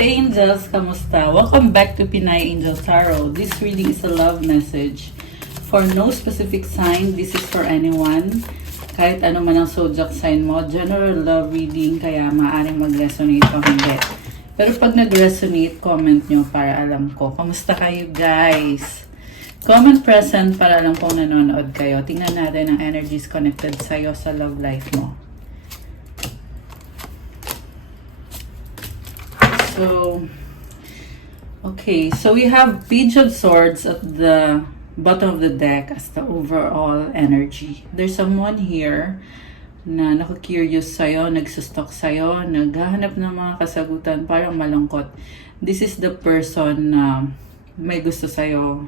Angels, kamusta? Welcome back to Pinay Angel Tarot. This reading is a love message. For no specific sign, this is for anyone. Kahit ano man ang zodiac sign mo, general love reading, kaya maaaring mag-resonate o hindi. Pero pag nag-resonate, comment nyo para alam ko. Kamusta kayo, guys? Comment present para alam kong nanonood kayo. Tingnan natin ang energies connected sa'yo sa love life mo. So, okay. So, we have Page of Swords at the bottom of the deck as the overall energy. There's someone here na naku-curious sa'yo, nagsustok sa'yo, naghahanap ng mga kasagutan, parang malungkot. This is the person na may gusto sa'yo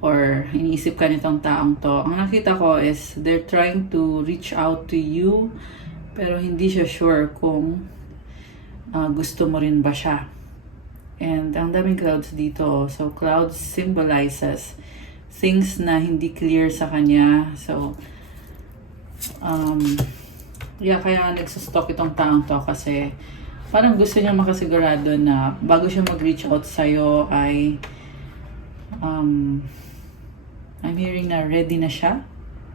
or iniisip ka nitong taong to. Ang nakita ko is they're trying to reach out to you pero hindi siya sure kung gusto mo rin ba siya. And ang daming clouds dito. So, clouds symbolizes things na hindi clear sa kanya. So, kaya nagsustok itong taong to kasi parang gusto niya makasigurado na bago siya mag-reach out sa'yo ay I'm hearing na ready na siya.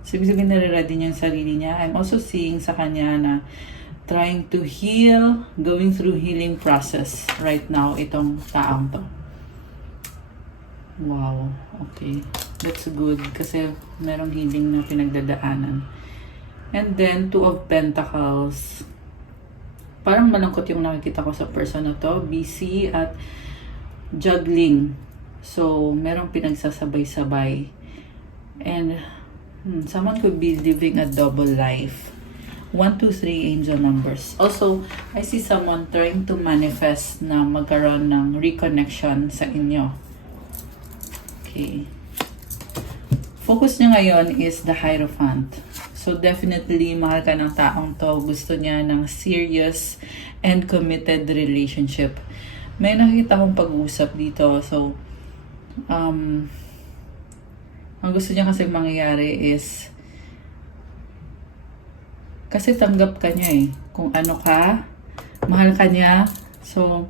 So, ibig sabihin na ready niya yung sarili niya. I'm also seeing sa kanya na trying to heal, going through healing process right now itong taong to. Wow, okay. That's good kasi merong healing na pinagdadaanan. And then, Two of Pentacles. Parang malungkot yung nakikita ko sa person na to. Busy at juggling. So, merong pinagsasabay-sabay. And, someone could be living a double life. 1, 2, 3 angel numbers. Also, I see someone trying to manifest na magkaroon ng reconnection sa inyo. Okay. Focus niya ngayon is the Hierophant. So, definitely, mahal ka ng taong to. Gusto niya ng serious and committed relationship. May nakita akong pag-uusap dito. So, ang gusto niya kasi mangyayari is kasi tanggap ka niya eh. Kung ano ka, mahal ka niya. So,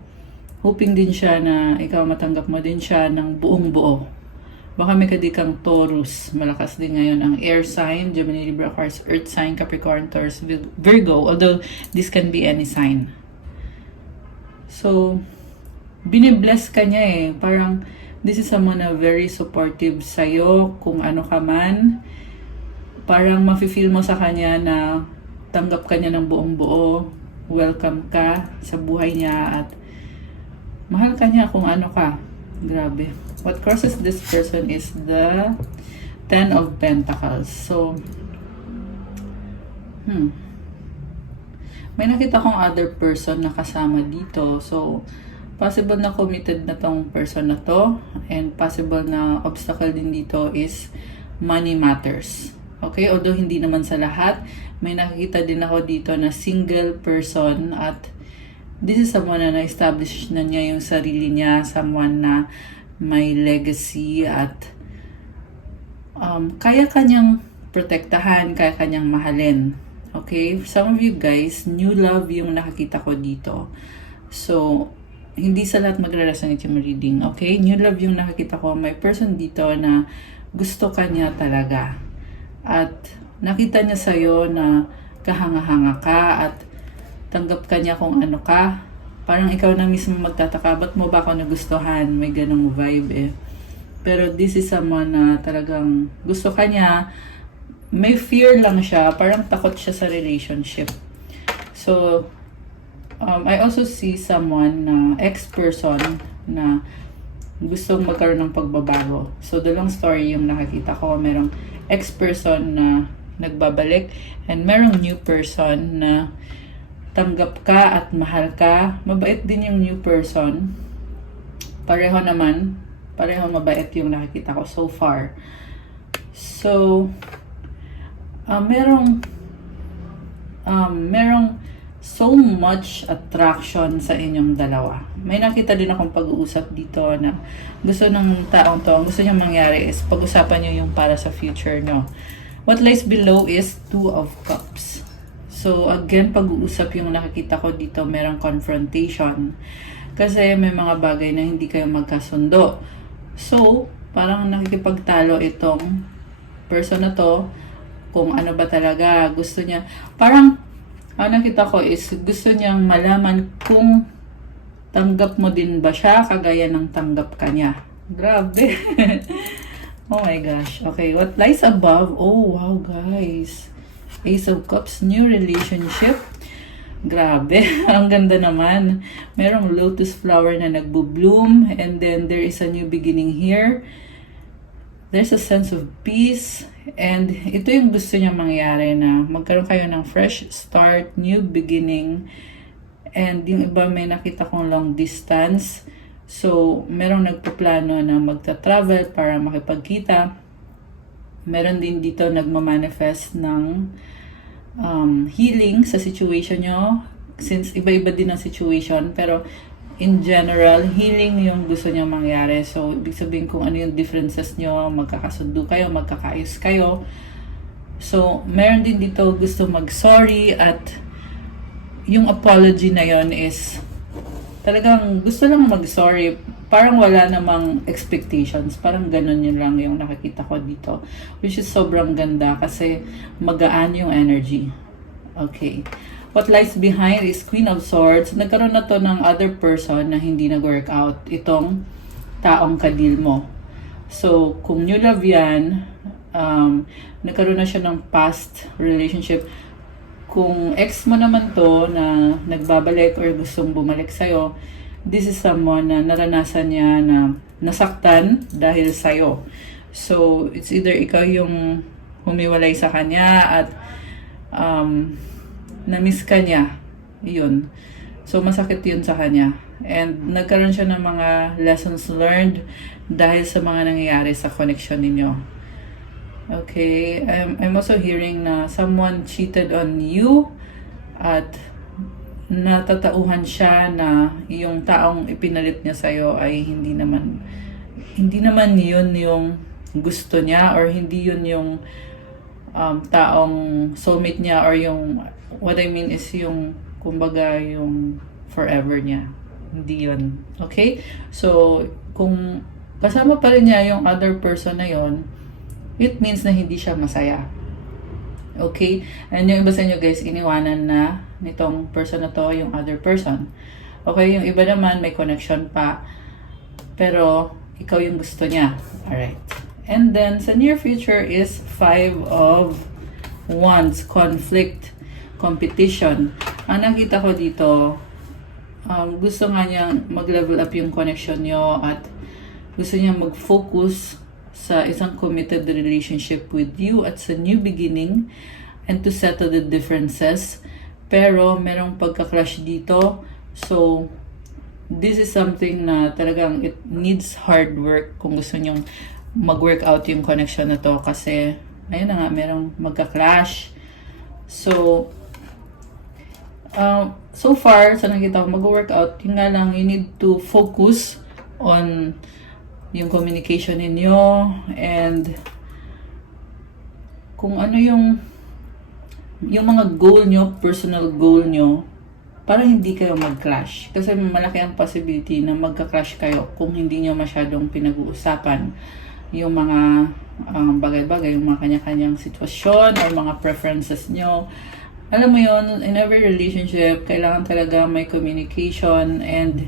hoping din siya na ikaw matanggap mo din siya ng buong buo. Baka may kadikang Taurus. Malakas din ngayon ang air sign, Gemini, Libra, Aquarius, Earth sign, Capricorn, Taurus, Virgo. Although, this can be any sign. So, binibless ka niya eh. Parang, this is someone na very supportive sa'yo. Kung ano ka man, parang mafe-feel mo sa kanya na tanggap ka niya ng buong buo, welcome ka sa buhay niya at mahal ka niya kung ano ka. Grabe. What crosses this person is the Ten of Pentacles. So, may nakita kong other person na kasama dito. So, possible na committed na tong person na to and possible na obstacle din dito is money matters. Okay, although hindi naman sa lahat, may nakikita din ako dito na single person at this is someone na na-establish na niya yung sarili niya, someone na may legacy at kaya kanyang protektahan, kaya kanyang mahalin. Okay, for some of you guys, new love yung nakikita ko dito. So, hindi sa lahat magre-resonate yung reading. Okay, new love yung nakikita ko. May person dito na gusto kanya talaga. At nakita niya sa'yo na kahanga-hanga ka at tanggap ka niya kung ano ka. Parang ikaw na mismo magtataka, ba't mo ba ako nagustuhan? May ganong vibe eh. Pero this is someone na talagang gusto ka niya. May fear lang siya. Parang takot siya sa relationship. So, I also see someone na ex-person na gustong magkaroon ng pagbabago. So, dalawang story yung nakikita ko. Merong ex-person na nagbabalik and merong new person na tanggap ka at mahal ka. Mabait din yung new person. Pareho mabait yung nakikita ko so far. So, merong so much attraction sa inyong dalawa. May nakita din akong pag-uusap dito na gusto ng taong to, ang gusto niyang mangyari is pag-usapan niyo yung para sa future niyo. What lies below is Two of Cups. So, again, pag-uusap yung nakikita ko dito, merong confrontation. Kasi may mga bagay na hindi kayo magkasundo. So, parang nakikipagtalo itong person na to kung ano ba talaga gusto niya. Parang, ang nakita ko is gusto niyang malaman kung tanggap mo din ba siya kagaya ng tanggap ka niya. Grabe. Oh my gosh. Okay, what lies above? Oh, wow guys. Ace of Cups, new relationship. Grabe, ang ganda naman. Merong lotus flower na nagbo-bloom and then there is a new beginning here. There's a sense of peace and ito yung gusto niya mangyari na magkaroon kayo ng fresh start, new beginning. And yung iba may nakita kong long distance. So, merong nagpaplano na magta-travel para makipagkita. Meron din dito nagmamanifest ng healing sa situation nyo. Since iba-iba din ang situation, pero in general, healing yung gusto niya mangyari. So, ibig sabihin kung ano yung differences nyo, magkakasundo kayo, magkakaayos kayo. So, meron din dito gusto mag-sorry at yung apology na yon is talagang gusto lang mag-sorry. Parang wala namang expectations. Parang ganun yun lang yung nakikita ko dito. Which is sobrang ganda kasi magaan yung energy. Okay. What lies behind is Queen of Swords. Nagkaroon na to ng other person na hindi nag-work out. Itong taong kadil mo. So, kung new love yan, nagkaroon na siya ng past relationship. Kung ex mo naman to na nagbabalik or gustong bumalik sa'yo, this is someone na naranasan niya na nasaktan dahil sa'yo. So, it's either ikaw yung humiwalay sa kanya at na-miss ka niya. Yun. So, masakit yun sa kanya. And nagkaroon siya ng mga lessons learned dahil sa mga nangyayari sa connection ninyo. Okay, I'm also hearing na someone cheated on you at natatauhan siya na yung taong ipinalit niya sa'yo ay hindi naman yun yung gusto niya or hindi yun yung taong soulmate niya or yung, what I mean is yung, kumbaga yung forever niya. Hindi yun. Okay? So, kung kasama pa rin niya yung other person na yun, it means na hindi siya masaya. Okay? And yung iba sa inyo guys, iniwanan na nitong person na to, yung other person. Okay? Yung iba naman, may connection pa. Pero, ikaw yung gusto niya. Alright. And then, sa near future is 5 of Wands. Conflict. Competition. Ang nakita ko dito, gusto nga niyang mag-level up yung connection niyo at gusto niya mag-focus sa isang committed relationship with you at sa new beginning and to settle the differences. Pero merong pagka-crush dito. So, this is something na talagang it needs hard work kung gusto nyong mag-work out yung connection na to kasi ayun na nga, merong magka-clash. So, so far, sa nakita ko, mag-work out, yun nga lang, you need to focus on yung communication ninyo and kung ano yung mga goal nyo, personal goal nyo, para hindi kayo mag-clash. Kasi malaki ang possibility na magka-clash kayo kung hindi nyo masyadong pinag-uusapan yung mga bagay-bagay, yung mga kanya-kanyang sitwasyon or mga preferences nyo. Alam mo yun, in every relationship, kailangan talaga may communication and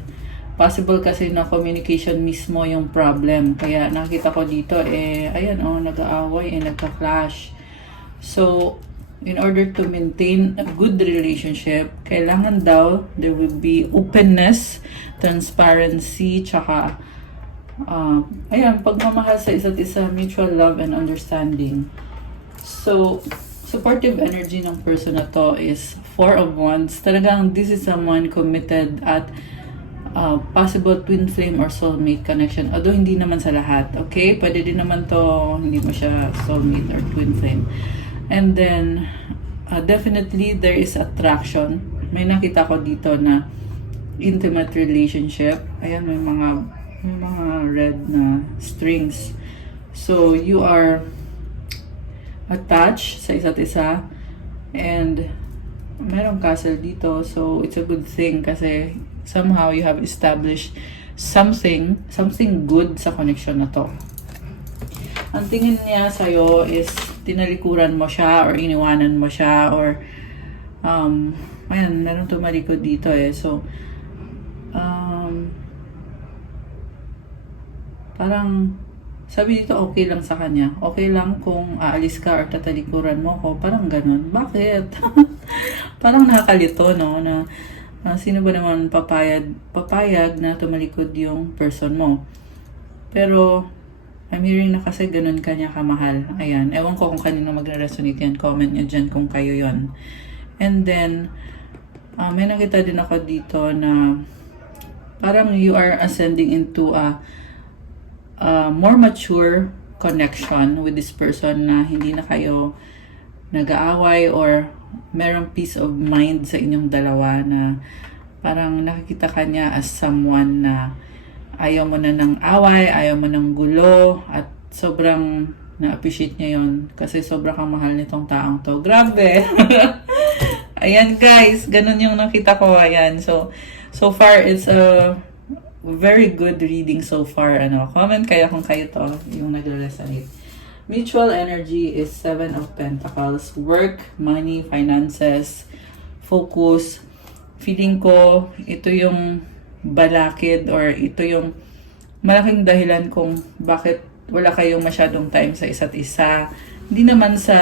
possible kasi na communication mismo yung problem. Kaya nakita ko dito, ayan, nag-aaway, nagka-clash. So, in order to maintain a good relationship, kailangan daw there will be openness, transparency, tsaka, pagmamahal sa isa't isa, mutual love and understanding. So, supportive energy ng person na to is 4 of Wands. Talagang this is someone committed at possible twin flame or soulmate connection. Although hindi naman sa lahat, okay? Pwede din naman to, hindi mo siya soulmate or twin flame. And then, definitely there is attraction. May nakita ko dito na intimate relationship. Ayan, may mga red na strings. So, you are attached sa isa't isa and merong castle dito. So, it's a good thing kasi somehow you have established something good sa connection na to. Ang tingin niya sa'yo is tinalikuran mo siya or iniwanan mo siya or ayan, meron tumalikod dito eh. So, parang sabi dito okay lang sa kanya. Okay lang kung aalis ka or tatalikuran mo ko. Parang ganun. Bakit? Parang nakakalito, no? Na sino ba naman papayag na tumalikod yung person mo. Pero, I'm hearing na kasi ganun kanya kamahal. Ayan. Ewan ko kung kanino magre-resonate yan. Comment nyo dyan kung kayo yon. And then, may nakita din ako dito na parang you are ascending into a more mature connection with this person na hindi na kayo nag-aaway or merong peace of mind sa inyong dalawa na parang nakikita ka niya as someone na ayaw mo na ng away, ayaw mo ng gulo at sobrang na-appreciate niya yon kasi sobrang kang mahal nitong taong to. Grabe! Ayan guys, ganun yung nakita ko. Ayan, so far it's a very good reading so far. Comment kayo kung kayo to yung nagre-resonate. Mutual energy is 7 of Pentacles. Work, money, finances, focus. Feeling ko ito yung balakid or ito yung malaking dahilan kung bakit wala kayong masyadong time sa isa't isa. Hindi naman sa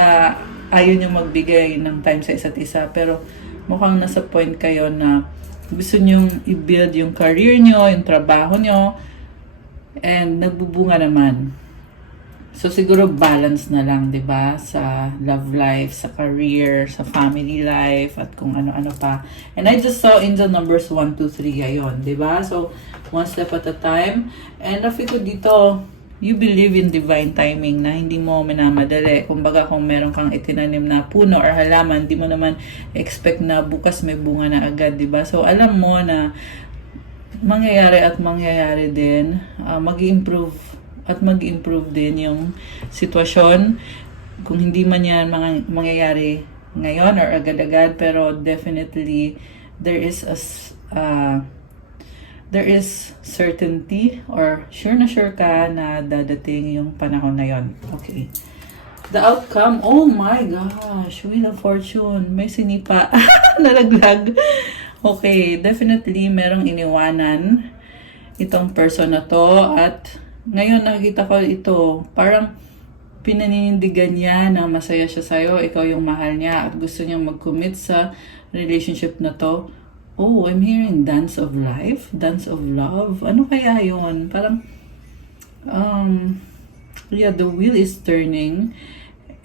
ayaw nyo magbigay ng time sa isa't isa, pero mukhang nasa point kayo na gusto nyong i-build yung career nyo, yung trabaho nyo, and nagbubunga naman. So, siguro balance na lang, di ba? Sa love life, sa career, sa family life, at kung ano-ano pa. And I just saw angel numbers 1, 2, 3, ayon, di ba? So, one step at a time. And nafi ko dito, you believe in divine timing na hindi mo minamadali. Kumbaga kung meron kang itinanim na puno or halaman, di mo naman expect na bukas may bunga na agad, di ba? So alam mo na mangyayari din, mag-improve din yung sitwasyon. Kung hindi man yan mangyayari ngayon or agad-agad, pero definitely there is certainty or sure ka na dadating yung panahon na yon. Okay. The outcome, oh my gosh, Wheel of Fortune, may sinipa, nalaglag. Okay, definitely merong iniwanan itong person na to at ngayon nakikita ko ito, parang pinaninindigan niya na masaya siya sa'yo, ikaw yung mahal niya at gusto niyang mag-commit sa relationship na to. Oh, I'm hearing dance of life, dance of love. Ano kaya yun? Parang, yeah, the wheel is turning.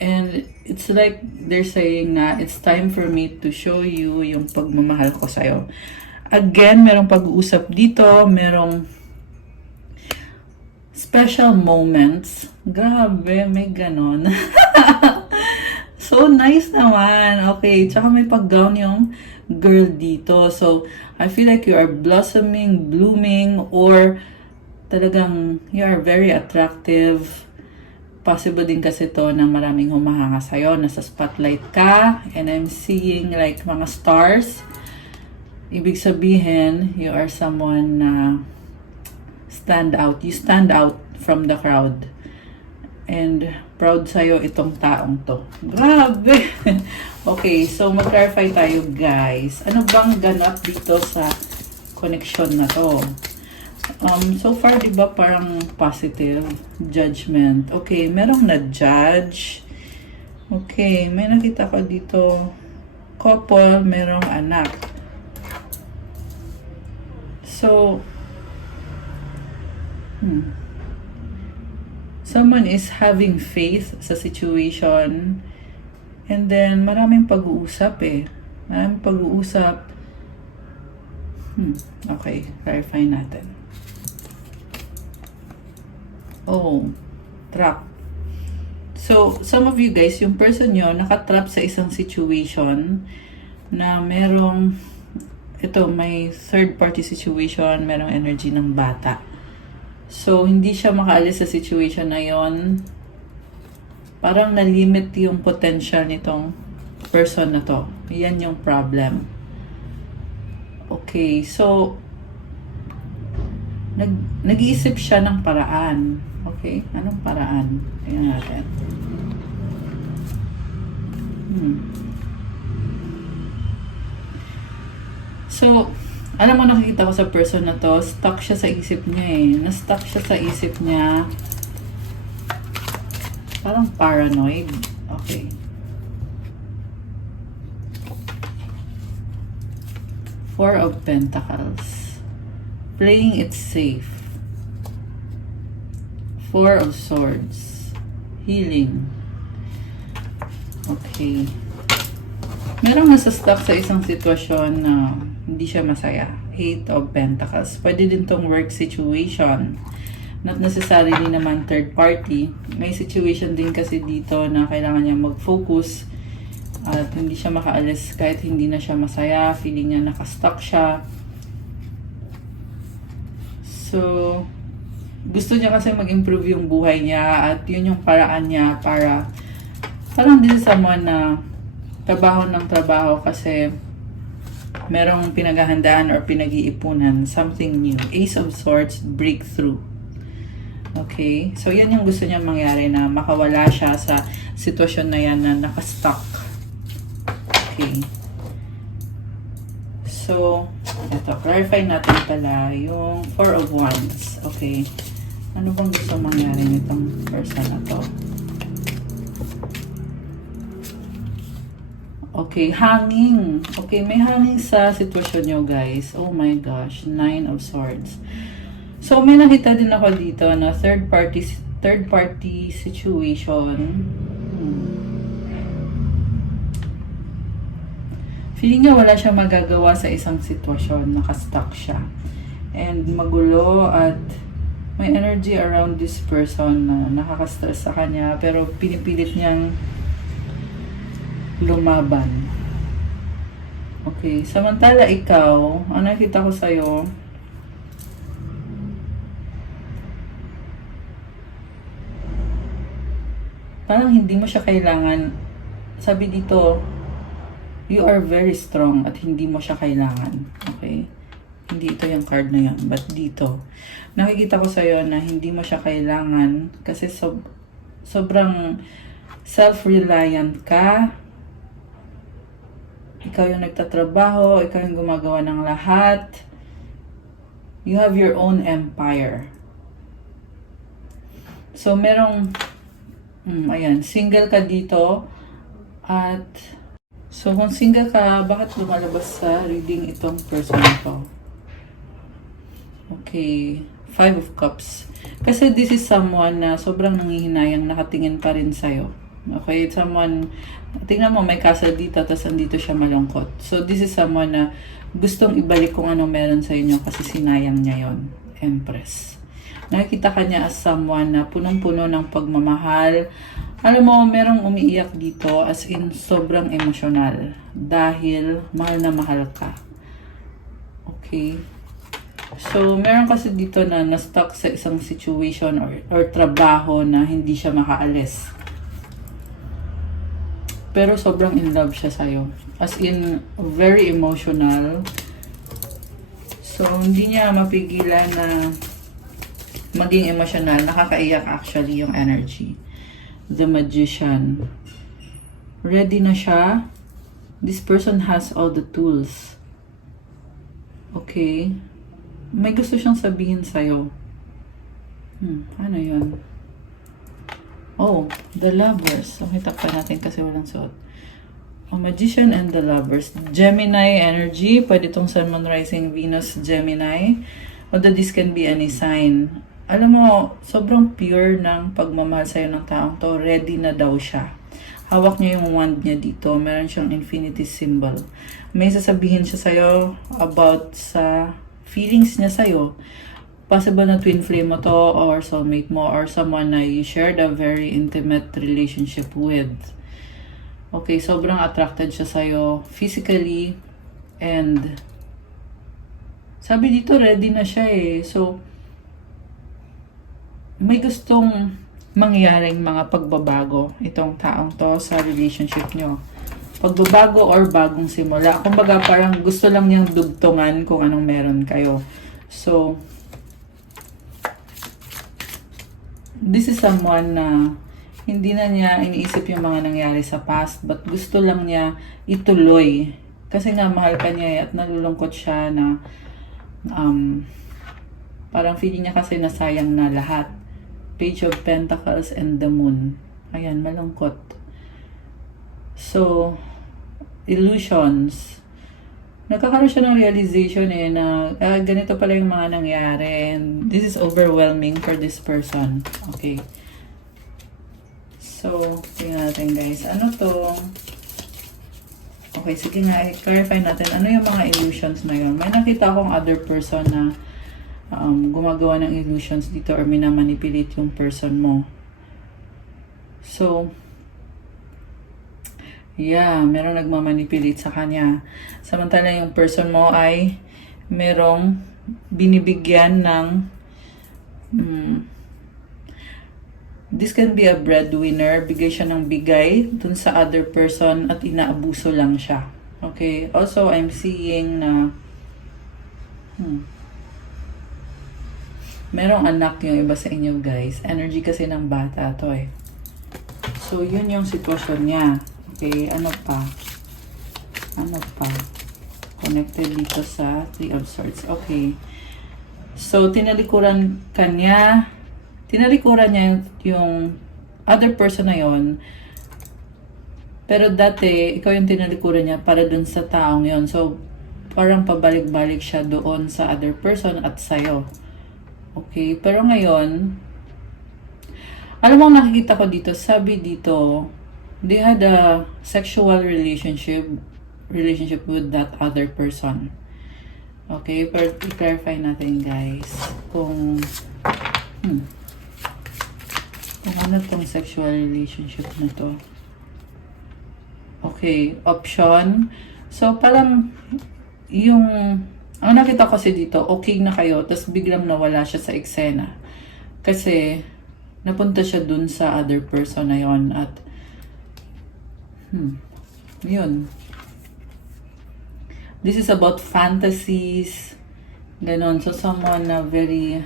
And it's like they're saying na it's time for me to show you yung pagmamahal ko sa'yo. Again, merong pag-uusap dito, merong special moments. Grabe, may ganon. So, nice naman. Okay, tsaka may pag-gown yung girl dito. So, I feel like you are blossoming, blooming, or talagang you are very attractive. Possible din kasi to na maraming humahanga sa'yo. Nasa spotlight ka. And I'm seeing like mga stars. Ibig sabihin, you are someone na stand out. You stand out from the crowd. And proud sa'yo itong taong to. Grabe! Okay, so mag-clarify tayo guys. Ano bang ganap dito sa connection na to? So far, diba parang positive judgment. Okay, merong na-judge. Okay, may nakita ko dito. Couple, merong anak. So, someone is having faith sa situation. And then, maraming pag-uusap eh. Maraming pag-uusap. Okay, clarify natin. Oh, trap. So, some of you guys, yung person nyo, nakatrap sa isang situation na merong, ito, may third party situation, merong energy ng bata. So, hindi siya makaalis sa situation na yon. Parang na-limit yung potential nitong person na to. Yan yung problem. Okay, so, nag-iisip siya ng paraan. Okay? Anong paraan? Tingnan natin. So, alam mo, nakikita ko sa person na to, stuck siya sa isip niya eh. Na-stuck siya sa isip niya. Parang paranoid. Okay. Four of Pentacles. Playing it safe. Four of Swords. Healing. Okay. Merong nasa stuck sa isang sitwasyon na hindi siya masaya. Eight of Pentacles. Pwede din tong work situation. Not necessarily naman third party. May situation din kasi dito na kailangan niya mag-focus at hindi siya makaalis kahit hindi na siya masaya. Feeling niya nakastuck siya. So, gusto niya kasi mag-improve yung buhay niya at yun yung paraan niya para parang din sa someone na trabaho ng trabaho kasi merong pinaghahandaan or pinag-iipunan, something new. Ace of Swords, breakthrough. Okay? So, yan yung gusto niya mangyari, na makawala siya sa sitwasyon na yan na nakastuck. Okay. So, ito, clarify natin pala yung Four of Wands. Okay. Ano bang gusto mangyari nitong person na to? Okay, hanging. Okay, may hanging sa sitwasyon nyo, guys. Oh my gosh, Nine of Swords. So, may nakita din ako dito na third party situation. Feeling niya wala siya magagawa sa isang sitwasyon. Nakastuck siya. And magulo at may energy around this person na nakaka-stress sa kanya. Pero pinipilit niyang lumaban. Okay. Samantala ikaw, ang nakita ko sa'yo, parang hindi mo siya kailangan. Sabi dito, you are very strong at hindi mo siya kailangan. Okay? Hindi ito yung card na yan. But dito, nakikita ko sa'yo na hindi mo siya kailangan kasi sobrang self-reliant ka. Ikaw yung nagtatrabaho, ikaw yung gumagawa ng lahat. You have your own empire. So, merong, ayan, single ka dito. At, so kung single ka, bakit lumalabas sa reading itong person ito? Okay, Five of Cups. Kasi this is someone na sobrang nangihinayang, nakatingin pa rin sa'yo. Okay, someone, tingnan mo, may castle dito, tapos andito siya malungkot. So, this is someone na gustong ibalik kung anong meron sa inyo kasi sinayang niya yon. Empress. Nakikita ka niya as someone na punong-puno ng pagmamahal. Alam mo, merong umiiyak dito as in sobrang emosyonal dahil mahal na mahal ka. Okay. So, meron kasi dito na na-stuck sa isang situation or trabaho na hindi siya makaalis. Pero sobrang in love siya sa'yo. As in, very emotional. So, hindi niya mapigilan na maging emotional. Nakakaiyak actually yung energy. The Magician. Ready na siya. This person has all the tools. Okay. May gusto siyang sabihin sa'yo. Ano yun? Oh, the Lovers. So, takpan natin kasi walang suot. A Magician and the Lovers. Gemini energy. Pwede itong Sun, Moon, Rising, Venus, Gemini. Although this can be any sign. Alam mo, sobrang pure ng pagmamahal sa'yo ng taong to. Ready na daw siya. Hawak niya yung wand niya dito. Meron siyang infinity symbol. May sasabihin siya sa'yo about sa feelings niya sa'yo. Possible na twin flame mo to, or soulmate mo, or someone na you shared a very intimate relationship with. Okay, sobrang attracted siya sa'yo physically, and sabi dito, ready na siya eh. So, may gustong mangyaring mga pagbabago itong taong to sa relationship nyo. Pagbabago or bagong simula. Kumbaga, parang gusto lang niyang dugtungan kung anong meron kayo. So, this is someone na hindi na niya iniisip yung mga nangyari sa past, but gusto lang niya ituloy. Kasi nga mahal ka niya at nalulungkot siya na parang feeling niya kasi nasayang na lahat. Page of Pentacles and the Moon. Ayan, malungkot. So, illusions. Nagkakaroon siya ng realization na ganito pala yung mga nangyari. And this is overwhelming for this person. Okay. So, tingnan natin guys. Ano to? Okay, sige nga. I-clarify natin. Ano yung mga illusions na yun? May nakita akong other person na gumagawa ng illusions dito or minamanipulate yung person mo. So, yeah, merong nagmamanipulate sa kanya. Samantala yung person mo ay merong binibigyan ng this can be a breadwinner, bigay siya ng bigay dun sa other person at inaabuso lang siya. Okay? Also, I'm seeing na merong anak yung iba sa inyo guys. Energy kasi ng bata to eh. So, yun yung sitwasyon niya. Okay, ano pa? Ano pa? Connected dito sa Three of Swords. Okay. So, tinalikuran niya yung other person na yon. Pero dati, ikaw yung tinalikuran niya para dun sa taong yon. So, parang pabalik-balik siya doon sa other person at sa'yo. Okay, pero ngayon, alam mo nakikita ko dito, sabi dito, they had a sexual relationship with that other person. Okay, pero i-clarify natin guys kung ano tong sexual relationship na to. Okay, option. So, parang yung ang nakita ko kasi dito, okay na kayo, tapos biglang nawala siya sa eksena. Kasi, napunta siya dun sa other person na yon at yun. This is about fantasies, ganon. So, someone na very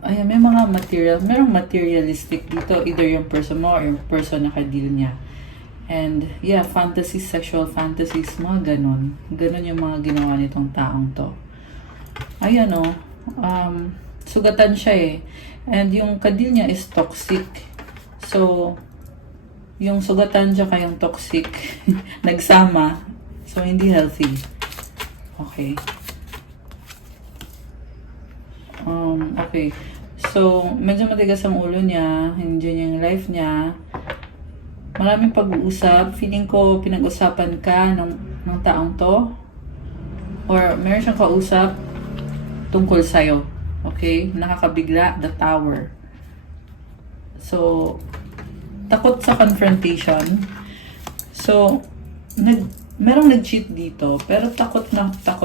ayan, may mga merong materialistic dito, either yung person mo or yung person na ka-deal niya. And, yeah, fantasies, sexual fantasies, mga ganon. Ganon yung mga ginawa nitong taong to. Ayan o, sugatan siya eh. And yung ka-deal niya is toxic. So, yung sugatan siya kayong toxic, nagsama. So, hindi healthy. Okay. Okay. So, medyo matigas ang ulo niya. Hindi niya yung life niya. Maraming pag-uusap. Feeling ko pinag-usapan ka ng taong to. Or meron siyang kausap tungkol sa'yo. Okay? Nakakabigla, the Tower. So, takot sa confrontation. So, merong nag-cheat dito, pero takot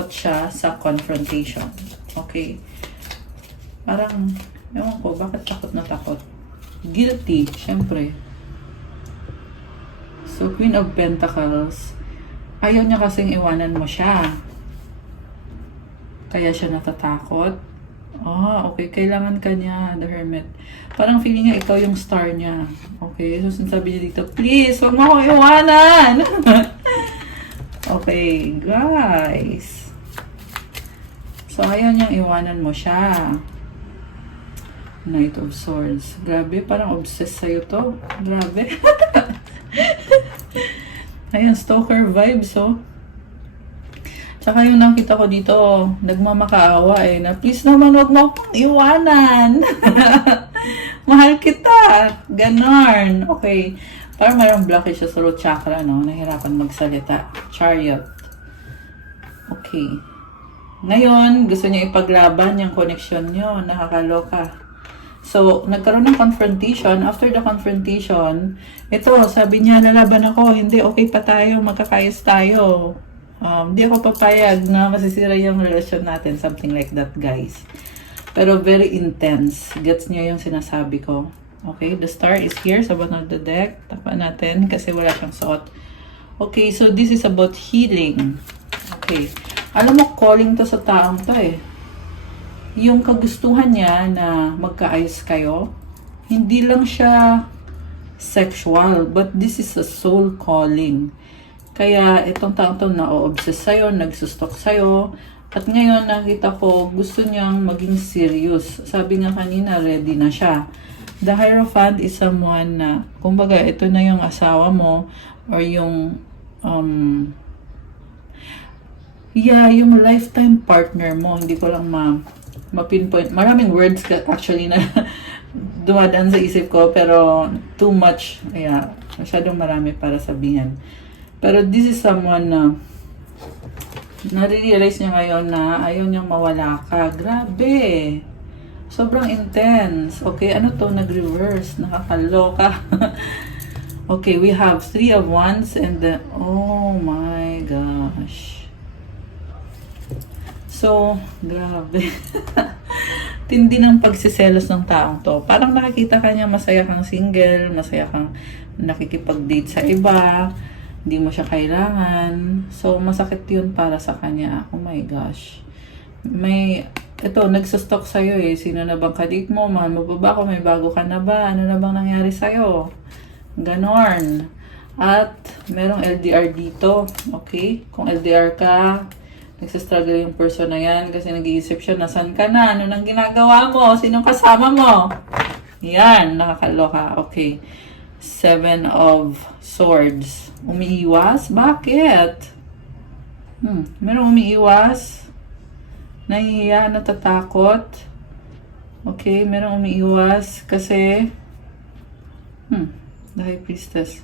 siya sa confrontation. Okay? Parang, ewan ko, bakit takot na takot? Guilty, syempre. So, Queen of Pentacles, ayaw niya kasing iwanan mo siya. Kaya siya natatakot. Okay. Kailangan ka niya, the Hermit. Parang feeling niya ikaw yung star niya. Okay. So, sinasabi niya dito, please, huwag mo akong iwanan. Okay, guys. So, ayaw niyang iwanan mo siya. Knight of Swords. Grabe, parang obsessed sa'yo to. Grabe. Ayan, stalker vibes, oh. Tsaka yung nakita ko dito, nagmamakaawa eh, na please naman huwag mo akong iwanan. Mahal kita. Ganon. Okay. Parang mayroong blockage sa throat chakra, no? Nahirapan magsalita. Chariot. Okay. Ngayon, gusto niya ipaglaban yung connection niyo. Nakakaloka. So, nagkaroon ng confrontation. After the confrontation, ito, sabi niya, lalaban ako. Hindi, okay pa tayo. Magkakayos tayo. Hindi ako papayag na masisira yung relasyon natin. Something like that, guys. Pero very intense. Gets niya yung sinasabi ko. Okay, the star is here sa bottom of the deck. Takpan natin kasi wala siyang suot. Okay, so this is about healing. Okay. Alam mo, calling to sa taong to eh. yung kagustuhan niya na magkaayos kayo, hindi lang siya sexual, but this is a soul calling. Kaya itong taong to na-obsess sa'yo, nagsustok sa'yo, at ngayon nakita ko gusto niyang maging serious. Sabi nga kanina, ready na siya. The Hierophant is someone na, kumbaga, ito na yung asawa mo, or yung, yung lifetime partner mo. Hindi ko lang ma-pinpoint. Maraming words actually na dumadaan sa isip ko, pero too much. Masyadong marami para sabihin. Pero this is someone na nare-realize niya ngayon na ayaw niyang mawala ka. Grabe! Sobrang intense. Okay, ano to? Nag-reverse. Nakakaloka. Okay, we have 3 of Wands and the... Oh my gosh. So, grabe. Tindi ng pagsiselos ng taong to. Parang nakikita ka niya masaya kang single, masaya kang nakikipag-date sa iba, hindi mo siya kailangan. So, masakit yun para sa kanya. Oh my gosh. Ito, nagsustok sa'yo eh. Sino na bang kadate mo? Mahal mo ba ako? May bago ka na ba? Ano na bang nangyari sa'yo? Ganon. At, merong LDR dito. Okay? Kung LDR ka, nagsastruggle yung person na yan kasi nag-iisip siya, nasan ka na? Ano nang ginagawa mo? Sinong kasama mo? Yan, nakakaloka. Okay. 7 of Swords. Umiiwas? Bakit? Merong umiiwas? Nahihiya, natatakot? Okay, merong umiiwas kasi the High Priestess.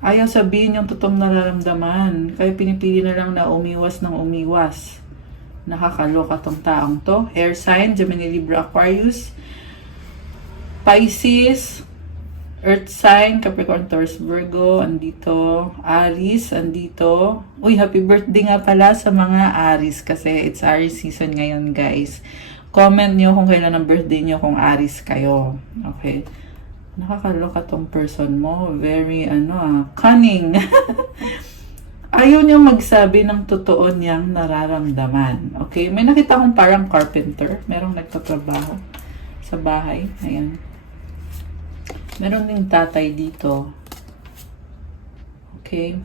Ayaw sabihin yung totoong nararamdaman. Kaya pinipili na lang na umiwas ng umiwas. Nakakaloka tong taong to. Air sign, Gemini, Libra, Aquarius, Pisces, Earth sign, Capricorn, Taurus, Virgo, andito, Aries, andito. Uy, happy birthday nga pala sa mga Aries kasi it's Aries season ngayon, guys. Comment nyo kung kailan ang birthday nyo kung Aries kayo. Okay. Nakakaloka tong person mo. Very, cunning. Ayaw niyang magsabi ng totoo niyang nararamdaman. Okay? May nakita akong parang carpenter. Merong nagtatrabaho sa bahay. Ayan. Meron ding tatay dito. Okay.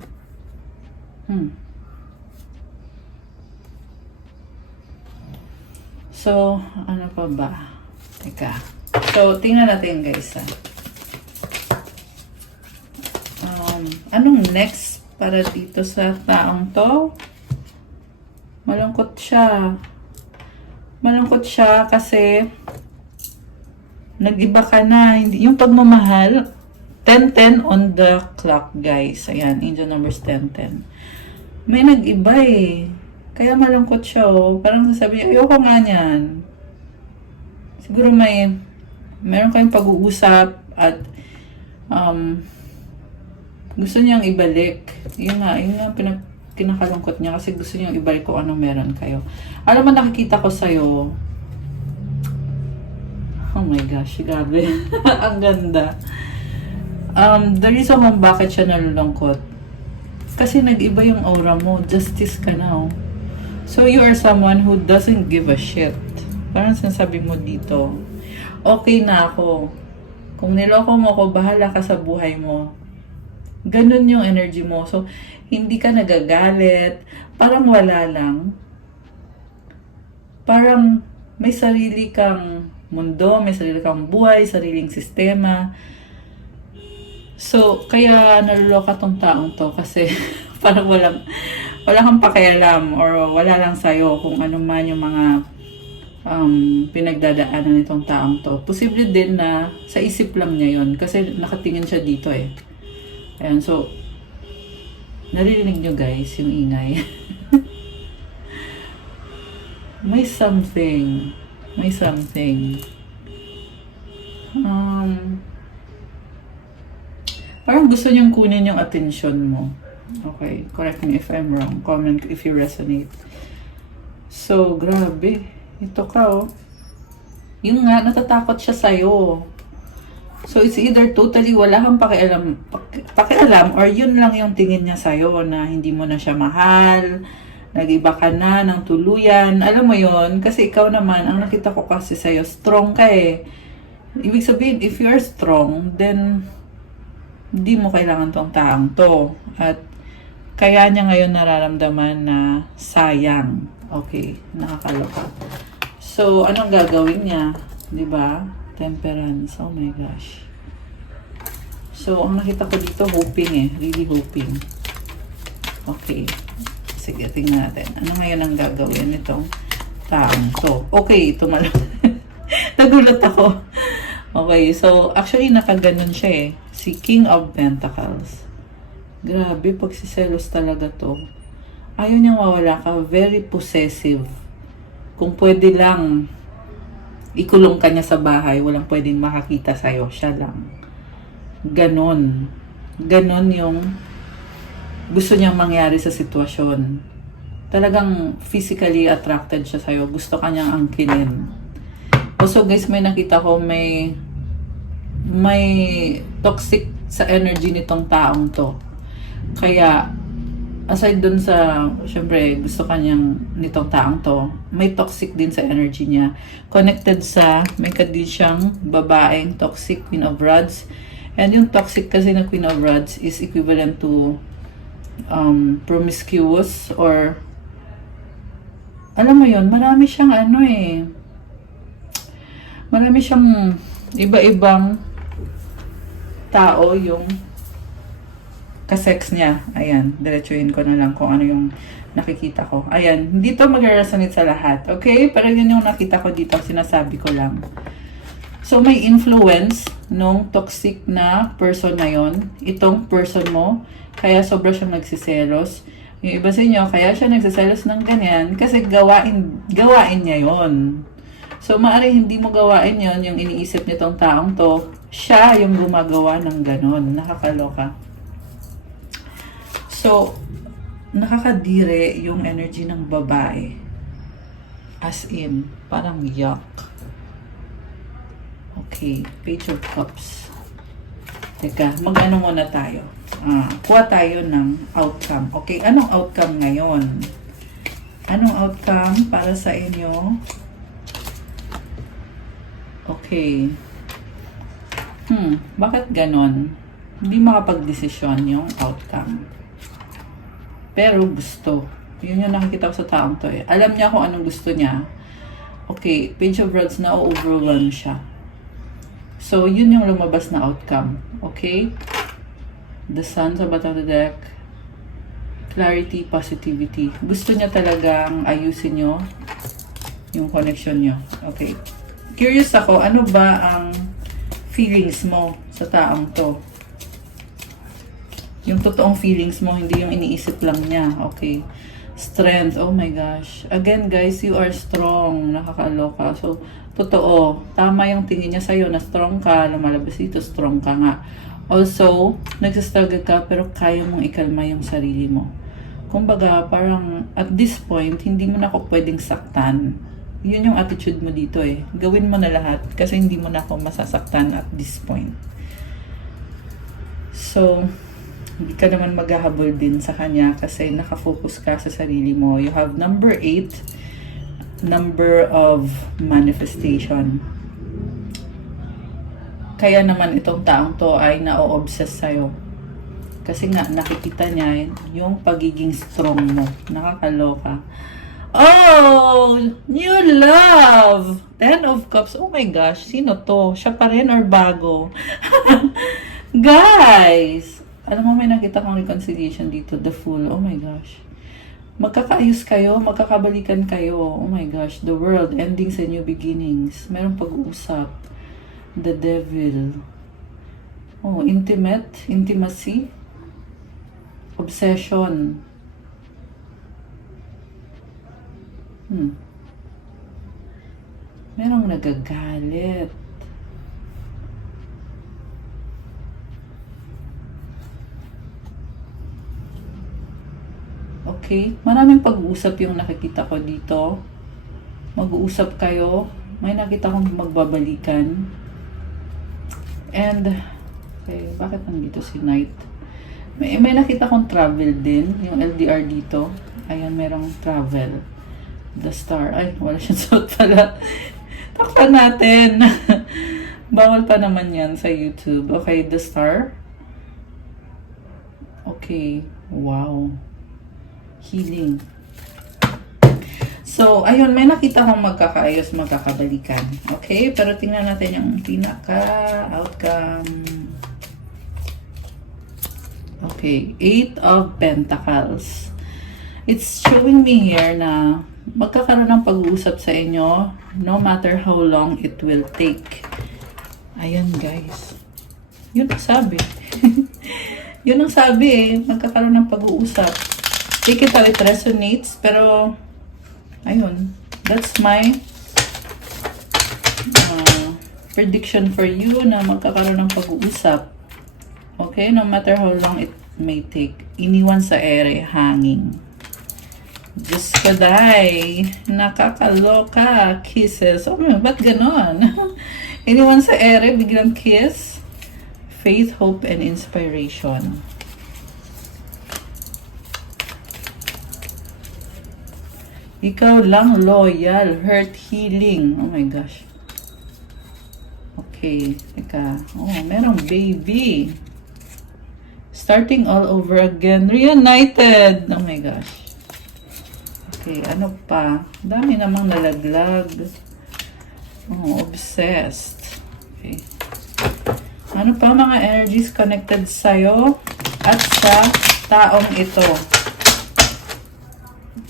So, ano pa ba? Teka. So, tingnan natin guys. Anong next para dito sa taong to? Malungkot siya. Malungkot siya kasi nag-iba ka na. Yung pagmamahal, 10-10 on the clock, guys. Ayan, angel numbers 10-10. May nag-iba eh. Kaya malungkot siya, oh. Parang sasabi, ayoko nga niyan. Siguro meron kayong pag-uusap at gusto niyang ibalik. Yun nga kinakalungkot niya kasi gusto niyang ibalik kung anong meron kayo. Alam mo, nakikita ko sa'yo, oh my gosh, grabe. Ang ganda. The reason kung bakit siya nalulungkot, kasi nag-iba yung aura mo. Justice ka now. So, you are someone who doesn't give a shit. Parang sinasabi mo dito, okay na ako. Kung niloko mo ako, bahala ka sa buhay mo. Ganun yung energy mo. So, hindi ka nagagalit. Parang wala lang. Parang may sarili kang mundo, may sarili kang buhay, sariling sistema. So, kaya naluloka tong taong to kasi parang wala kang pakialam or wala lang sa'yo kung ano man yung mga pinagdadaanan nitong taong to. Posible din na sa isip lang niya yun kasi nakatingin siya dito eh. Ayan, so, naririnig nyo guys yung ingay. May something. Parang gusto niyong kunin yung attention mo. Okay, correct me if I'm wrong. Comment if you resonate. So, grabe. Ito ka, oh. Yung nga, natatakot siya sa'yo. So, it's either totally wala kang pakialam or yun lang yung tingin niya sa'yo na hindi mo na siya mahal, nag-iba ka na ng tuluyan. Alam mo yon, kasi ikaw naman, ang nakita ko kasi sa'yo, strong ka eh. Ibig sabihin, if you're strong, then hindi mo kailangan tong taong to. At kaya niya ngayon nararamdaman na sayang. Okay, nakakaloka. So, anong gagawin niya? 'Di ba? Temperance. Oh my gosh. So, ang nakita ko dito, hoping eh. Really hoping. Okay. Sige, tingnan natin. Ano ngayon ang gagawin nitong taong to? Okay, ito malang. Nagulat ako. Okay, so actually nakaganon siya eh. Si King of Pentacles. Grabe, pagsiselos talaga to. Ayaw niyang mawala ka. Very possessive. Kung pwede lang, ikulong ka niya sa bahay, walang pwedeng makakita sa'yo. Siya lang. Ganon. Ganon yung gusto niyang mangyari sa sitwasyon. Talagang physically attracted siya sa'yo. Gusto ka niyang angkinin. Also guys, may nakita ko may toxic sa energy nitong taong to. Kaya, aside dun sa, syempre, gusto kanyang nitong taong to, may toxic din sa energy niya. Connected sa, may kadin siyang babaeng toxic, Queen of Rods. And yung toxic kasi na Queen of Rods is equivalent to promiscuous or, alam mo yun, marami siyang ano eh, marami siyang iba-ibang tao yung kasex niya. Ayan, diretsuhin ko na lang kung ano yung nakikita ko. Ayan, hindi to mag-resonate sa lahat. Okay? Pero yun yung nakita ko dito, sinasabi ko lang. So, may influence nung toxic na person na yon, itong person mo, kaya sobra siyang nagsiselos. Yung iba sa inyo, kaya siya nagsiselos ng ganyan, kasi gawain niya yon. So, maaari hindi mo gawain yon, yung iniisip nitong taong to, siya yung gumagawa ng ganon. Nakakaloka. So, nakakadire yung energy ng babae. As in, parang yuck. Okay, Page of Cups. Teka, mag-ano muna tayo. Kuha tayo ng outcome. Okay, anong outcome ngayon? Anong outcome para sa inyo? Okay. Bakit ganon? Hindi makapag-desisyon yung outcome. Pero gusto. Yun yung nakikita ko sa taong to eh. Alam niya kung anong gusto niya. Okay, Page of Rods na overwhelm siya. So, yun yung lumabas na outcome. Okay? The Sun sa bottom of the deck. Clarity, positivity. Gusto niya talagang ayusin nyo yung connection nyo. Okay. Curious ako, ano ba ang feelings mo sa taong to? Yung totoong feelings mo, hindi yung iniisip lang niya. Okay. Strength. Oh my gosh. Again, guys, you are strong. Nakakaloka. So, totoo. Tama yung tingin niya sa'yo na strong ka. Lumalabas dito, strong ka nga. Also, nagsastruggle ka pero kaya mong ikalma yung sarili mo. Kumbaga, parang at this point, hindi mo na ako pwedeng saktan. Yun yung attitude mo dito eh. Gawin mo na lahat kasi hindi mo na ako masasaktan at this point. So, hindi ka naman maghahabol din sa kanya kasi nakafocus ka sa sarili mo. You have number 8, number of manifestation. Kaya naman itong taong to ay na-obsess sa'yo. Kasi nga, nakikita niya yung pagiging strong mo. Nakakaloka. Oh! New love! 10 of Cups. Oh my gosh, sino to? Siya pa rin or bago? Guys! Alam mo, may nakita kong reconciliation dito. The Fool. Oh my gosh. Magkakaayos kayo, magkakabalikan kayo. Oh my gosh. The World. Endings and new beginnings. Merong pag-uusap. The Devil. Oh, intimate. Intimacy. Obsession. Merong nagagalit. Okay? Maraming pag-uusap yung nakikita ko dito. Mag-uusap kayo. May nakita kong magbabalikan. And, okay, bakit nandito si Knight? May nakita kong travel din, yung LDR dito. Ayan, merong travel. The Star. Ay, wala siyang suot pala. Takpan natin. Bawal pa naman yan sa YouTube. Okay, The Star. Okay. Wow. Healing. So, ayun, may nakita kong magkakaayos, magkakabalikan. Okay? Pero tingnan natin yung pinaka-outcome. Okay, 8 of Pentacles. It's showing me here na magkakaroon ng pag-uusap sa inyo no matter how long it will take. Ayan guys. Yun ang sabi. Yun ang sabi eh. Magkakaroon ng pag-uusap. Take it how it resonates. Pero, ayun. That's my prediction for you na magkakaroon ng pag-uusap. Okay, no matter how long it may take. Iniwan sa ere, hanging. Diyos ko, day. Nakakaloka. Kisses. Oh, ba't ganon? Iniwan sa ere, biglang kiss. Faith, hope, and inspiration. Ikaw lang loyal. Hurt, healing. Oh my gosh. Okay, teka. Oh, merong baby. Starting all over again. Reunited. Oh my gosh. Okay, ano pa? Dami namang nalaglag. Oh, obsessed. Okay. Ano pa mga energies connected sa'yo at sa taong ito?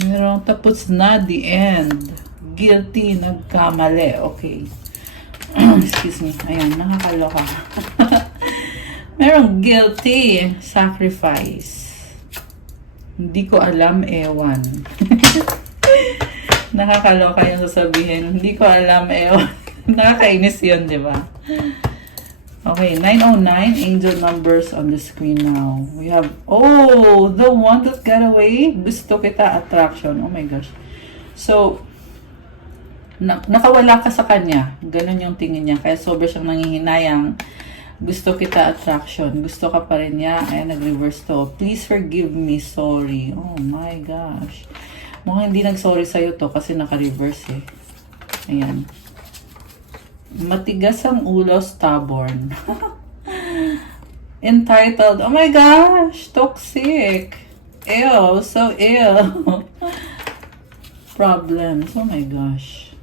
Merong tapos na, the end. Guilty, nagkamali. Okay. Excuse me. Ayan, nakakaloka. Merong guilty, sacrifice. Hindi ko alam, ewan. Nakakaloka yung sasabihin. Hindi ko alam, ewan. Nakakainis yun, di ba? Okay, 909, angel numbers on the screen now. We have, oh, the one that got away. Gusto kita, attraction. Oh my gosh. So, nakawala ka sa kanya. Ganun yung tingin niya. Kaya sobrang siyang nangihinayang. Gusto kita, attraction. Gusto ka pa rin niya. Ayan, nag-reverse to. Please forgive me, sorry. Oh my gosh. Mukhang hindi nag-sorry sa'yo to kasi naka-reverse eh. Ayan. Matigas ang ulo, stubborn. Entitled. Oh my gosh! Toxic. Ew, so ew. Problems. Oh my gosh.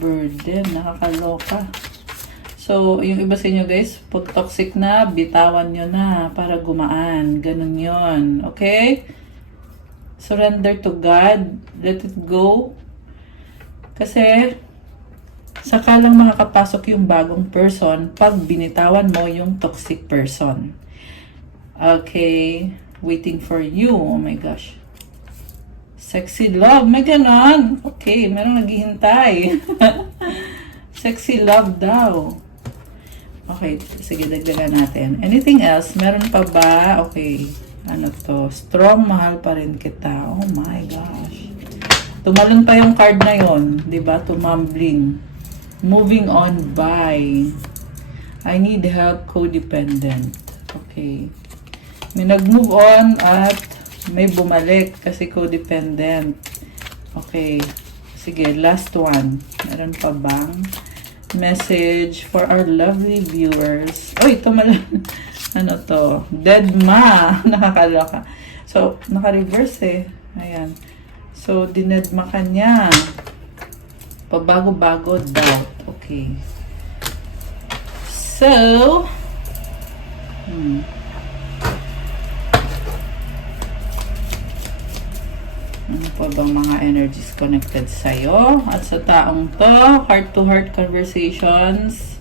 Burden. Nakakaloka. So, yung iba sa inyo guys, pag toxic na, bitawan nyo na para gumaan. Ganun yon. Okay? Surrender to God. Let it go. Kasi, saka lang makakapasok yung bagong person pag binitawan mo yung toxic person. Okay. Waiting for you. Oh my gosh. Sexy love. May ganon. Okay. Merong naghihintay. Sexy love daw. Okay. Sige, dagdagan natin. Anything else? Meron pa ba? Okay. Ano to? Strong, mahal pa rin kita. Oh my gosh. Tumalon pa yung card na yon, diba? Tumambling. Moving on by. I need help, codependent. Okay. May nag-move on at may bumalik kasi codependent. Okay. Sige, last one. Meron pa bang message for our lovely viewers? Oy, tumalon. Ano to? Dead ma. Nakakaloka. So, naka-reverse eh. Ayan. So, dinedma ka niya. Pabago-bago, doubt. Okay. So, ano pa bang mga energies connected sa'yo? At sa taong to, heart-to-heart conversations.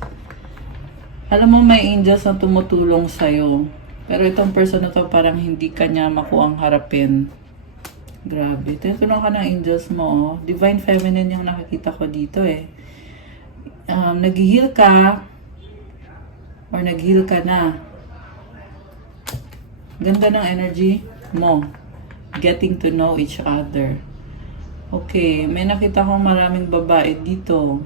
Alam mo, may angels na tumutulong sa'yo. Pero itong person na to, parang hindi kanya makuang harapin. Grabe. Tinutulong ka ng angels mo. Oh. Divine Feminine yung nakikita ko dito eh. Nag-heal ka or nag-heal ka na. Ganda ng energy mo. Getting to know each other. Okay. May nakita kong maraming babae dito.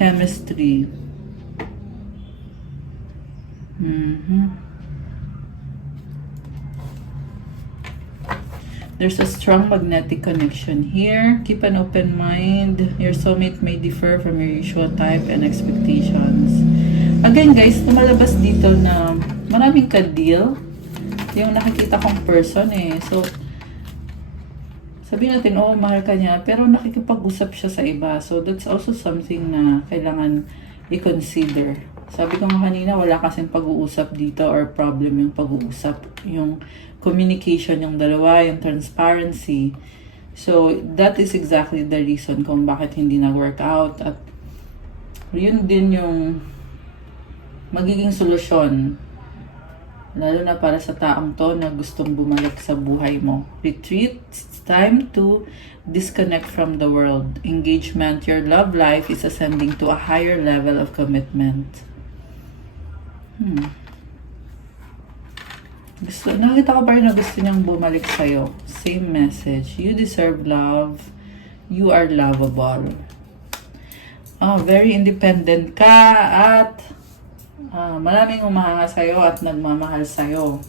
chemistry. There's a strong magnetic connection here. Keep an open mind. Your soulmate may differ from your usual type and expectations. Again guys, lumalabas dito na maraming ka-deal yung nakikita kong person eh. So, sabihin natin, oh, mahal ka niya, pero nakikipag-usap siya sa iba. So, that's also something na kailangan i-consider. Sabi ko nga kanina, wala kasing pag-uusap dito or problem yung pag-uusap. Yung communication yung dalawa, yung transparency. So, that is exactly the reason kung bakit hindi nag-work out. At yun din yung magiging solusyon. Lalo na para sa taong to na gustong bumalik sa buhay mo. Retreat, it's time to disconnect from the world. Engagement, your love life is ascending to a higher level of commitment. Nakita ko pa rin na gusto niyang bumalik sa'yo. Same message. You deserve love. You are lovable. Very independent ka at maraming umahanga sa'yo at nagmamahal sa'yo.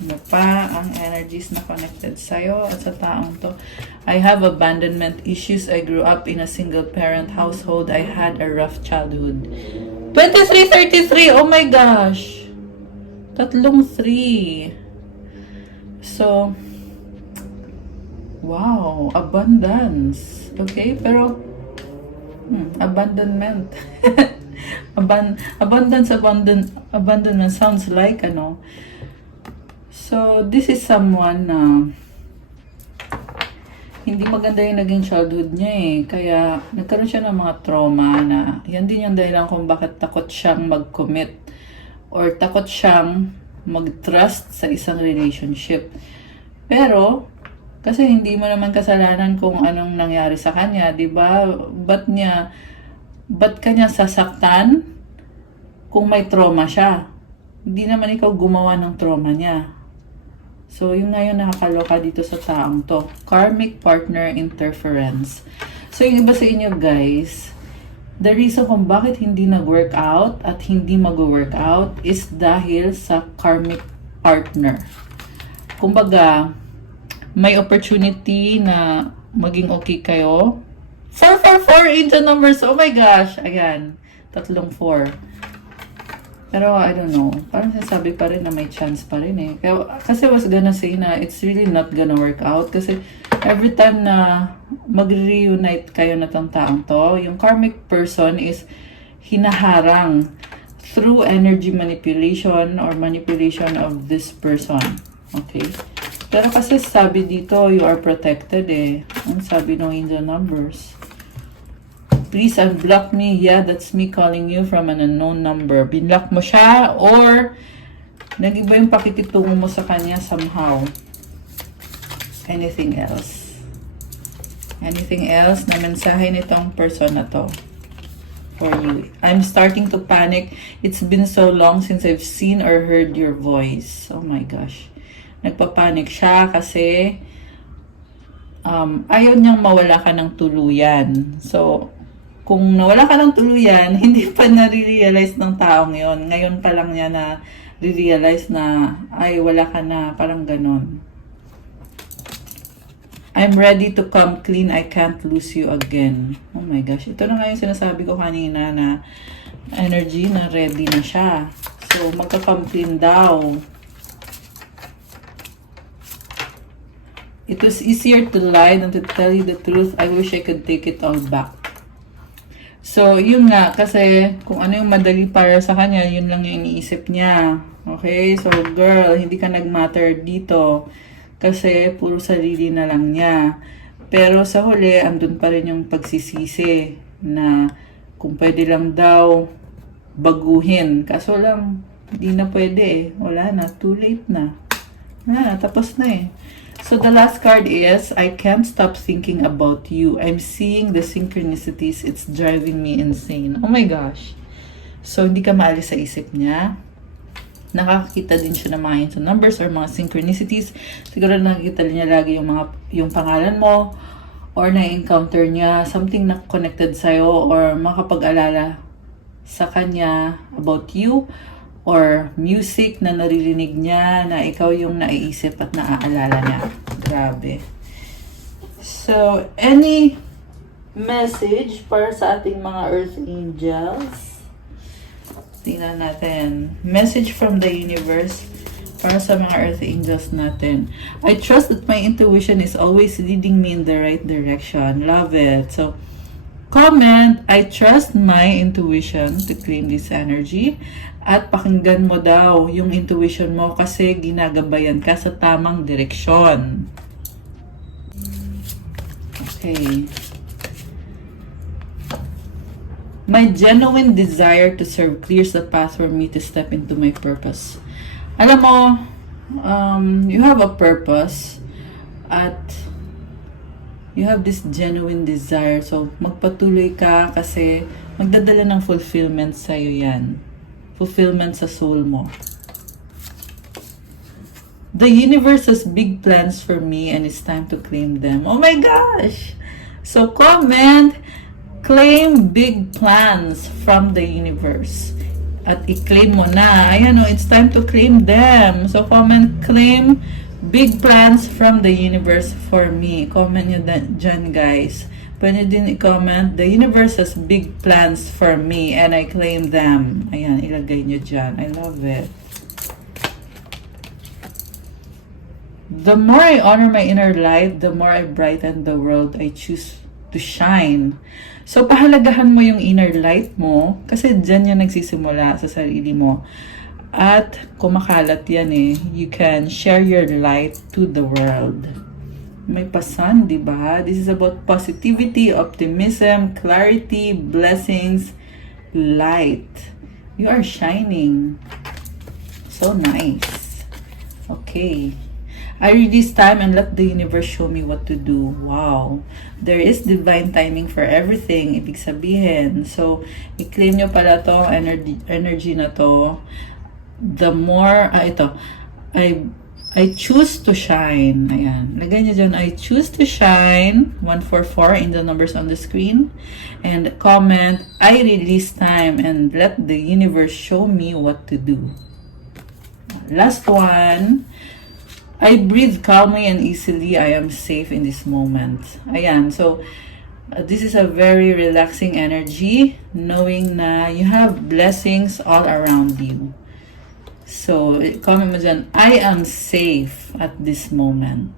Ano pa ang energies na connected sa'yo at sa taong to? I have abandonment issues. I grew up in a single-parent household. I had a rough childhood. 2333! Oh my gosh! Tatlong 3. So, wow, abundance. Okay, pero abandonment. Abandonment sounds like ano. So, this is someone na hindi maganda yung naging childhood niya eh. Kaya, nagkaroon siya ng mga trauma na yan din yung dahilan kung bakit takot siyang mag-commit or takot siyang mag-trust sa isang relationship. Pero, kasi hindi mo naman kasalanan kung anong nangyari sa kanya, di ba? Ba't kanya sasaktan kung may trauma siya? Hindi naman ikaw gumawa ng trauma niya. So, yun nga yung nakakaloka dito sa taong to. Karmic partner interference. So, yung iba sa inyo guys, the reason kung bakit hindi nag-work out at hindi mag-work out is dahil sa karmic partner. Kumbaga, may opportunity na maging okay kayo. 444 into numbers. Oh my gosh. Ayan. 3 4. Pero I don't know. Parang sinasabi pa rin na may chance pa rin eh. Kasi I was gonna say na it's really not gonna work out. Kasi every time na mag-reunite kayo na tong taong to, yung karmic person is hinaharang through energy manipulation or manipulation of this person. Okay? Pero kasi sabi dito, you are protected eh. Ang sabi ng angel numbers. Please unblock me. Yeah, that's me calling you from an unknown number. Binlock mo siya or nag-iba yung pakikitungo mo sa kanya somehow. Anything else? Anything else na mensahe nitong person na to for you? I'm starting to panic. It's been so long since I've seen or heard your voice. Oh my gosh. Nagpapanik siya kasi ayaw niyang mawala ka ng tuluyan. So, kung nawala ka ng tuluyan, hindi pa nare-realize ng taong yon. Ngayon pa lang niya na realize na, ay, wala ka na, parang ganon. I'm ready to come clean. I can't lose you again. Oh my gosh. Ito na nga yung sinasabi ko kanina na energy na ready na siya. So, magka-come clean daw. It was easier to lie than to tell you the truth. I wish I could take it all back. So, yun nga, kasi kung ano yung madali para sa kanya, yun lang yung iniisip niya. Okay? So, girl, hindi ka nag-matter dito. Kasi, puro sarili na lang niya. Pero sa huli, andun pa rin yung pagsisisi na kung pwede lang daw baguhin. Kaso lang, hindi na pwede eh. Wala na, too late na. Wala na, tapos na eh. So the last card is, I can't stop thinking about you. I'm seeing the synchronicities. It's driving me insane. Oh my gosh. So hindi ka maalis sa isip niya. Nakakakita din siya ng mga into numbers or mga synchronicities. Siguro nakikita niya lagi yung pangalan mo or na-encounter niya, something na connected sa'yo or makapag-alala sa kanya about you, or music na naririnig niya na ikaw yung naiisip at naaalala niya. Grabe. So, any message para sa ating mga Earth Angels? Tingnan natin. Message from the universe para sa mga Earth Angels natin. I trust that my intuition is always leading me in the right direction. Love it. So, comment, I trust my intuition to claim this energy. At pakinggan mo daw yung intuition mo kasi ginagabayan ka sa tamang direksyon. Okay. My genuine desire to serve clears the path for me to step into my purpose. Alam mo, you have a purpose at you have this genuine desire. So, magpatuloy ka kasi magdadala ng fulfillment sa'yo yan. Fulfillment sa soul mo. The universe has big plans for me and it's time to claim them. Oh my gosh! So, comment, claim big plans from the universe. At i-claim mo na. Ayan o, it's time to claim them. So, comment, claim big plans from the universe for me. Comment nyo dyan, guys. Pwede din i-comment, the universe has big plans for me and I claim them. Ayan, ilagay nyo dyan. I love it. The more I honor my inner light, the more I brighten the world I choose to shine. So, pahalagahan mo yung inner light mo kasi dyan yan nagsisimula sa sarili mo. At kumakalat yan eh. You can share your light to the world. May pasan, di ba? This is about positivity, optimism, clarity, blessings, light. You are shining. So nice. Okay. I read this time and let the universe show me what to do. Wow. There is divine timing for everything. Ibig sabihin. So, i-claim nyo pala to, energy na to. The more, I choose to shine. Ayan. Lagay nyo dyan, I choose to shine. 144 in the numbers on the screen. And comment, I release time and let the universe show me what to do. Last one. I breathe calmly and easily. I am safe in this moment. Ayan. So, this is a very relaxing energy. Knowing na you have blessings all around you. So, comment mo dyan, I am safe at this moment.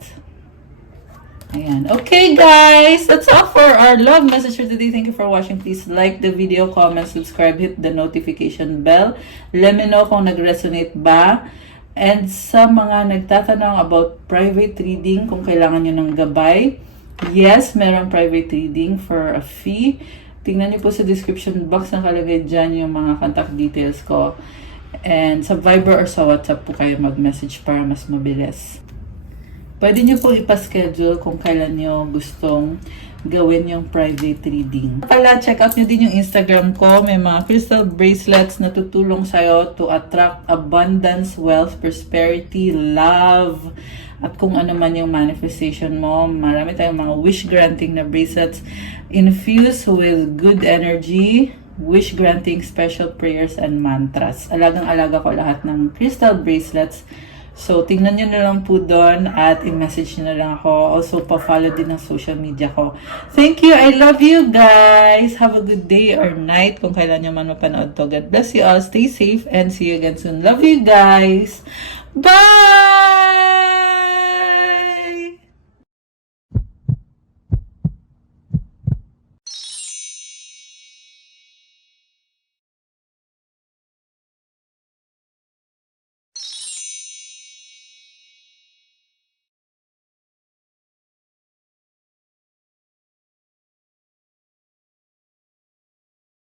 Ayan. Okay, guys. That's all for our love message for today. Thank you for watching. Please like the video, comment, subscribe, hit the notification bell. Let me know kung nag-resonate ba. And sa mga nagtatanong about private reading, kung kailangan nyo ng gabay, yes, merong private reading for a fee. Tingnan niyo po sa description box, nakalagay dyan yung mga contact details ko. And sa Viber or sa WhatsApp po kayo mag-message para mas mabilis. Pwede nyo po ipa-schedule kung kailan nyo gustong gawin yung private reading. Pala, check out nyo din yung Instagram ko. May mga crystal bracelets na tutulong sa'yo to attract abundance, wealth, prosperity, love, at kung ano man yung manifestation mo. Marami tayong mga wish-granting na bracelets infused with good energy, wish-granting special prayers and mantras. Alagang-alaga ko lahat ng crystal bracelets. So, tingnan nyo na lang po doon at i-message nyo na lang ako. Also, pa-follow din ng social media ko. Thank you. I love you guys. Have a good day or night kung kailan nyo man mapanood to. God bless you all. Stay safe and see you again soon. Love you guys. Bye!